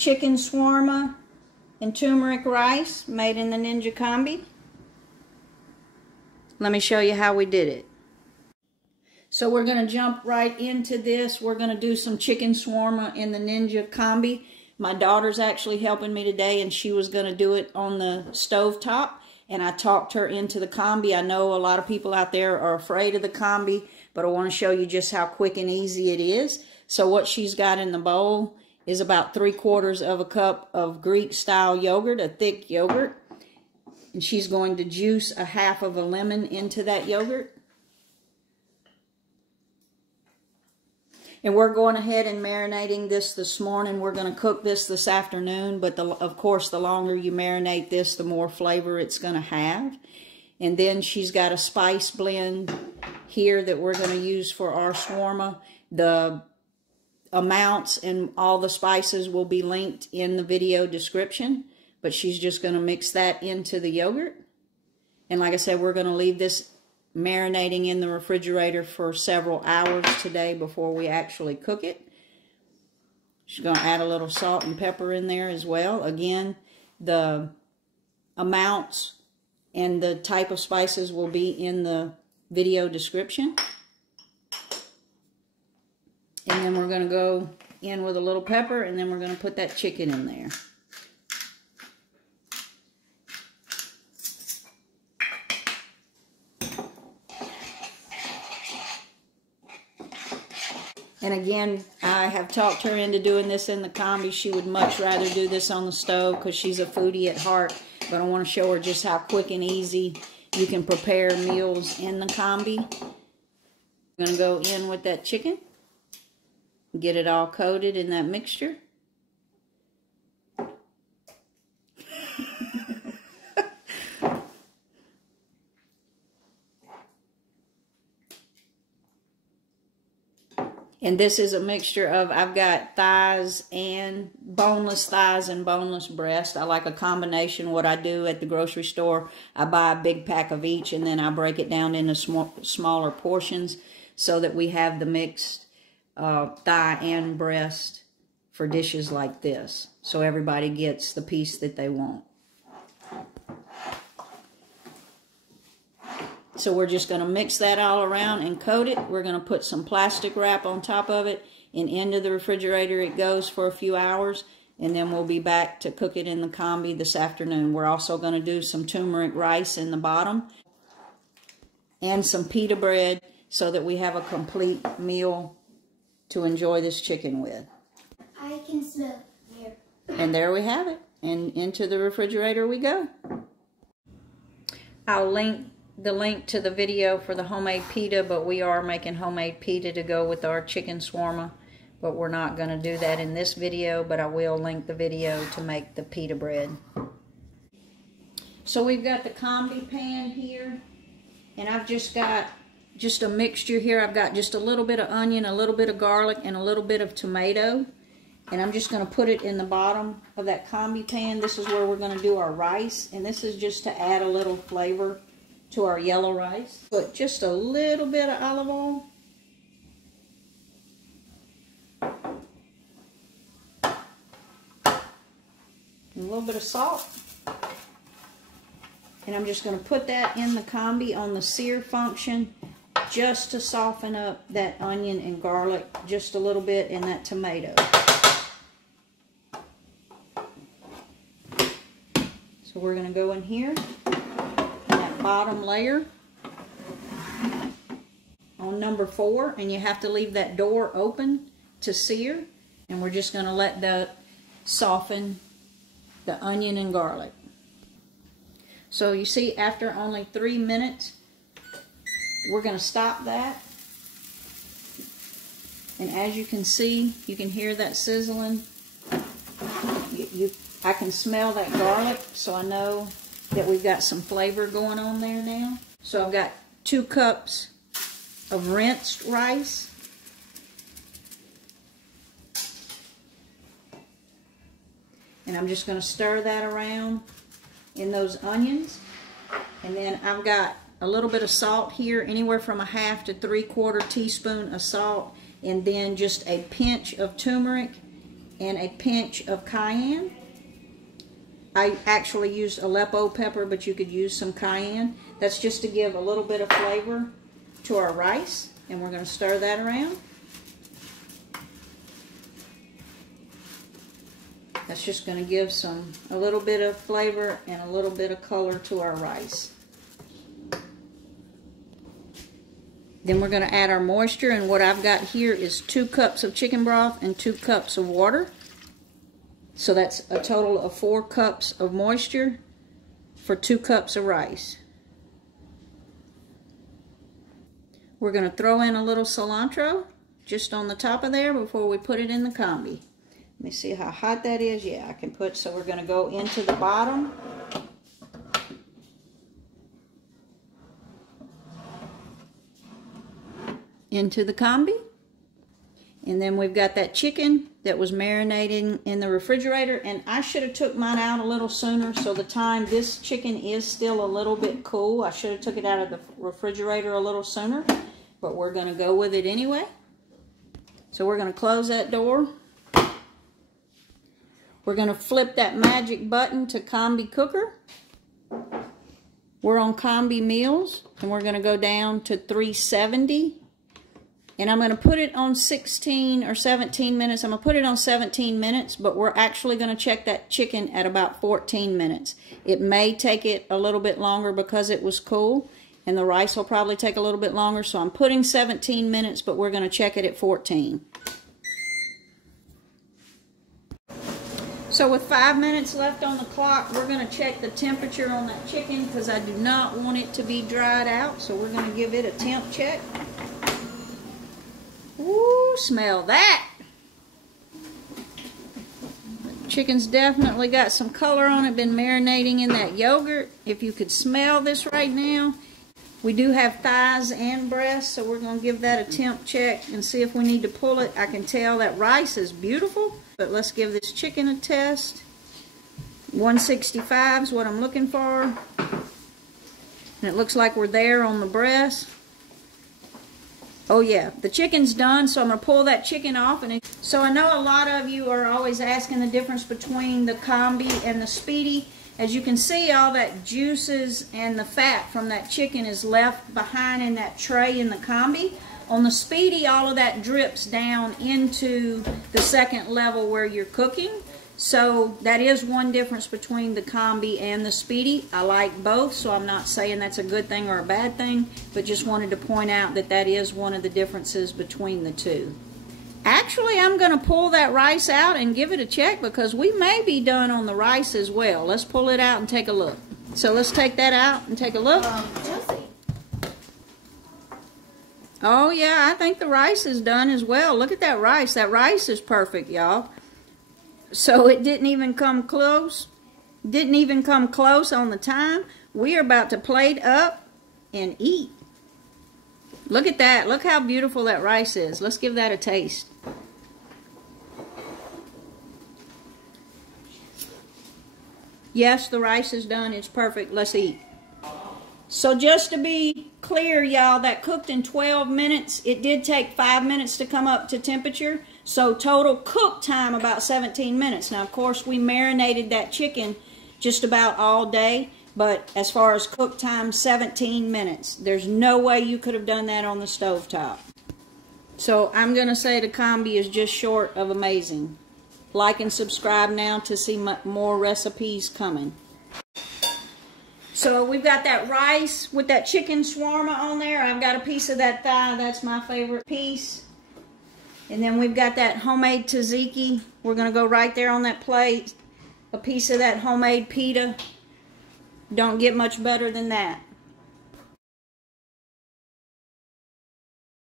chicken shawarma and turmeric rice made in the Ninja Combi. Let me show you how we did it. So we're going to jump right into this. We're going to do some chicken shawarma in the Ninja Combi. My daughter's actually helping me today, and she was going to do it on the stove top, and I talked her into the Combi. I know a lot of people out there are afraid of the Combi, but I want to show you just how quick and easy it is. So what she's got in the bowl is about 3/4 of a cup of Greek-style yogurt, a thick yogurt. And she's going to juice a half of a lemon into that yogurt. And we're going ahead and marinating this morning. We're going to cook this afternoon, but of course, the longer you marinate this, the more flavor it's going to have. And then she's got a spice blend here that we're going to use for our shawarma. The amounts and all the spices will be linked in the video description, but she's just going to mix that into the yogurt. And like I said, we're going to leave this marinating in the refrigerator for several hours today before we actually cook it. She's going to add a little salt and pepper in there as well. Again, the amounts and the type of spices will be in the video description. And then we're going to go in with a little pepper, and then we're going to put that chicken in there. And again, I have talked her into doing this in the Combi. She would much rather do this on the stove because she's a foodie at heart. But I want to show her just how quick and easy you can prepare meals in the Combi. I'm going to go in with that chicken. Get it all coated in that mixture. And this is a mixture of, I've got thighs and boneless breast. I like a combination. What I do at the grocery store, I buy a big pack of each, and then I break it down into smaller portions so that we have the mixed thigh and breast for dishes like this. So everybody gets the piece that they want. So we're just going to mix that all around and coat it. We're going to put some plastic wrap on top of it, and into the refrigerator it goes for a few hours, and then we'll be back to cook it in the Combi this afternoon. We're also going to do some turmeric rice in the bottom and some pita bread so that we have a complete meal to enjoy this chicken with. I can smell here. And there we have it. And into the refrigerator we go. I'll link the link to the video for the homemade pita, but we are making homemade pita to go with our chicken shawarma. But we're not going to do that in this video, but I will link the video to make the pita bread. So we've got the Combi pan here, and I've just got a mixture here. I've got just a little bit of onion, a little bit of garlic, and a little bit of tomato. And I'm just going to put it in the bottom of that Combi pan. This is where we're going to do our rice, and this is just to add a little flavor to our yellow rice. Put just a little bit of olive oil. And a little bit of salt. And I'm just going to put that in the Combi on the sear function just to soften up that onion and garlic just a little bit, and that tomato. So we're going to go in here, that bottom layer on number 4, and you have to leave that door open to sear, and we're just going to let that soften the onion and garlic. So you see, after only 3 minutes, we're going to stop that. And as you can see, you can hear that sizzling. I can smell that garlic, so I know that we've got some flavor going on there now. So I've got 2 cups of rinsed rice. And I'm just going to stir that around in those onions. And then I've got a little bit of salt here, anywhere from a 1/2 to 3/4 teaspoon of salt, and then just a pinch of turmeric and a pinch of cayenne. I actually used Aleppo pepper, but you could use some cayenne. That's just to give a little bit of flavor to our rice, and we're going to stir that around. That's just going to give a little bit of flavor and a little bit of color to our rice. Then we're going to add our moisture, and what I've got here is 2 cups of chicken broth and 2 cups of water. So that's a total of 4 cups of moisture for 2 cups of rice. We're going to throw in a little cilantro just on the top of there before we put it in the combi. Let me see how hot that is. Yeah, I can put, so we're going to go into the bottom. Into the combi. And then we've got that chicken that was marinating in the refrigerator. And I should have took mine out a little sooner. So the time this chicken is still a little bit cool, I should have took it out of the refrigerator a little sooner. But we're going to go with it anyway. So we're going to close that door. We're going to flip that magic button to Combi Cooker. We're on Combi Meals, and we're going to go down to 370. And I'm going to put it on 16 or 17 minutes. I'm going to put it on 17 minutes, but we're actually going to check that chicken at about 14 minutes. It may take it a little bit longer because it was cool, and the rice will probably take a little bit longer. So I'm putting 17 minutes, but we're going to check it at 14. So with 5 minutes left on the clock, we're going to check the temperature on that chicken because I do not want it to be dried out. So we're going to give it a temp check. Ooh, smell that! The chicken's definitely got some color on it, been marinating in that yogurt. If you could smell this right now. We do have thighs and breasts, so we're going to give that a temp check and see if we need to pull it. I can tell that rice is beautiful, but let's give this chicken a test. 165 is what I'm looking for. And it looks like we're there on the breast. Oh yeah, the chicken's done, so I'm going to pull that chicken off. So I know a lot of you are always asking the difference between the Combi and the Speedy. As you can see, all that juices and the fat from that chicken is left behind in that tray in the Combi. On the Speedy, all of that drips down into the second level where you're cooking. So that is one difference between the Combi and the Speedy. I like both, so I'm not saying that's a good thing or a bad thing, but just wanted to point out that that is one of the differences between the two. Actually, I'm going to pull that rice out and give it a check because we may be done on the rice as well. Let's pull it out and take a look. So let's take that out and take a look. Oh yeah, I think the rice is done as well. Look at that rice. That rice is perfect, y'all. So it didn't even come close. Didn't even come close on the time. We are about to plate up and eat. Look at that. Look how beautiful that rice is. Let's give that a taste. Yes, the rice is done. It's perfect. Let's eat. So just to be clear, y'all, that cooked in 12 minutes. It did take 5 minutes to come up to temperature. So total cook time about 17 minutes. Now, of course, we marinated that chicken just about all day. But as far as cook time, 17 minutes. There's no way you could have done that on the stovetop. So I'm going to say the Combi is just short of amazing. Like and subscribe now to see more recipes coming. So we've got that rice with that chicken shawarma on there. I've got a piece of that thigh. That's my favorite piece. And then we've got that homemade tzatziki. We're going to go right there on that plate. A piece of that homemade pita. Don't get much better than that.